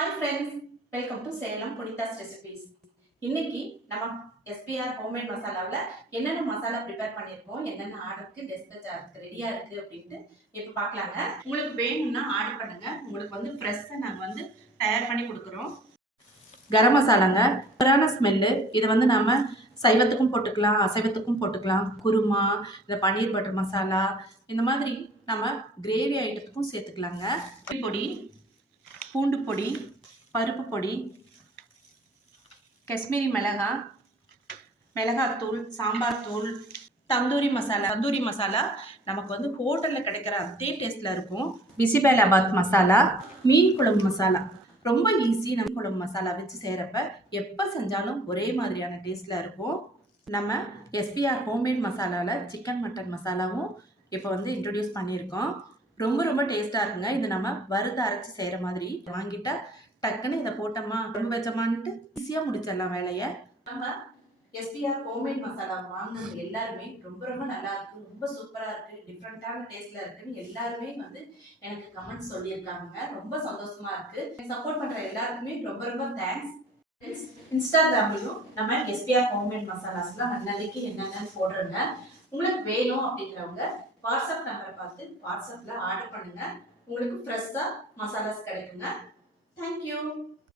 Hi friends, welcome to Salem புனிதாஸ் recipes. இன்னைக்கு நம்ம SPR homemade மசாலாவில் என்னென்ன மசாலா ப்ரிப்பேர் பண்ணியிருக்கோம், என்னென்ன ஆர்டருக்கு டெஸ்பேச் ஆகிறதுக்கு ரெடியாக இருக்குது அப்படின்ட்டு இப்போ பார்க்கலாங்க. உங்களுக்கு வேணும்னா ஆர்டர் பண்ணுங்கள். உங்களுக்கு வந்து ஃப்ரெஷ்ஷாக நாங்கள் வந்து தயார் பண்ணி கொடுக்குறோம். கரம் மசாலாங்க, சூப்பரான ஸ்மெல்லு. இதை வந்து நம்ம சைவத்துக்கும் போட்டுக்கலாம், அசைவத்துக்கும் போட்டுக்கலாம். குருமா, இந்த பன்னீர் பட்டர் மசாலா, இந்த மாதிரி நம்ம கிரேவி ஐட்டத்துக்கும் சேர்த்துக்கலாங்க. பொடி, பூண்டு பொடி, பருப்பு பொடி, காஷ்மீரி மிளகாத்தூள், சாம்பார் தூள், தந்தூரி மசாலா நமக்கு வந்து ஹோட்டலில் கிடைக்கிற அதே டேஸ்ட்டில் இருக்கும். பிசிபேலாபாத் மசாலா, மீன் குழம்பு மசாலா, ரொம்ப ஈஸி. நம்ம குழம்பு மசாலா வச்சு செய்கிறப்ப எப்போ செஞ்சாலும் ஒரே மாதிரியான டேஸ்ட்டில் இருக்கும். நம்ம எஸ்பிஆர் ஹோம்மேட் மசாலாவில் சிக்கன் மட்டன் மசாலாவும் இப்போ வந்து இன்ட்ரடியூஸ் பண்ணியிருக்கோம். ரொம்ப டேஸ்ட்டாக இருக்குங்க. இது நம்ம வறுத்து அரைச்சி செய்கிற மாதிரி. வாங்கிட்டா டக்குன்னு இதை போட்டோமா குழம்பு வச்சோமான்ட்டு ஈஸியாக முடிச்சிடலாம் வேலையை. நம்ம எஸ்பிஆர் ஹோம்மேட் மசாலா வாங்கினது எல்லாருமே ரொம்ப நல்லா இருக்குது, ரொம்ப சூப்பராக இருக்குது, டிஃப்ரெண்ட்டான டேஸ்ட்டில் இருக்குன்னு எல்லாருமே வந்து எனக்கு கமெண்ட்ஸ் சொல்லியிருக்காங்க. ரொம்ப சந்தோஷமாக இருக்குது. சப்போர்ட் பண்ணுற எல்லாருக்குமே ரொம்ப தேங்க்ஸ். இன்ஸ்டாகிராம்லையும் நம்ம எஸ்பிஆர் ஹோம்மேட் மசாலாஸ்லாம் நல்லதுக்கு என்னென்னு போடுறேங்க. உங்களுக்கு வேணும் அப்படிங்கிறவங்க வாட்ஸ்அப் நம்பரை பார்த்து வாட்ஸ்அப்பில் ஆர்டர் பண்ணுங்கள். உங்களுக்கு ஃப்ரெஷ்ஷாக மசாலாஸ் கிடைக்குங்க. தேங்க்யூ.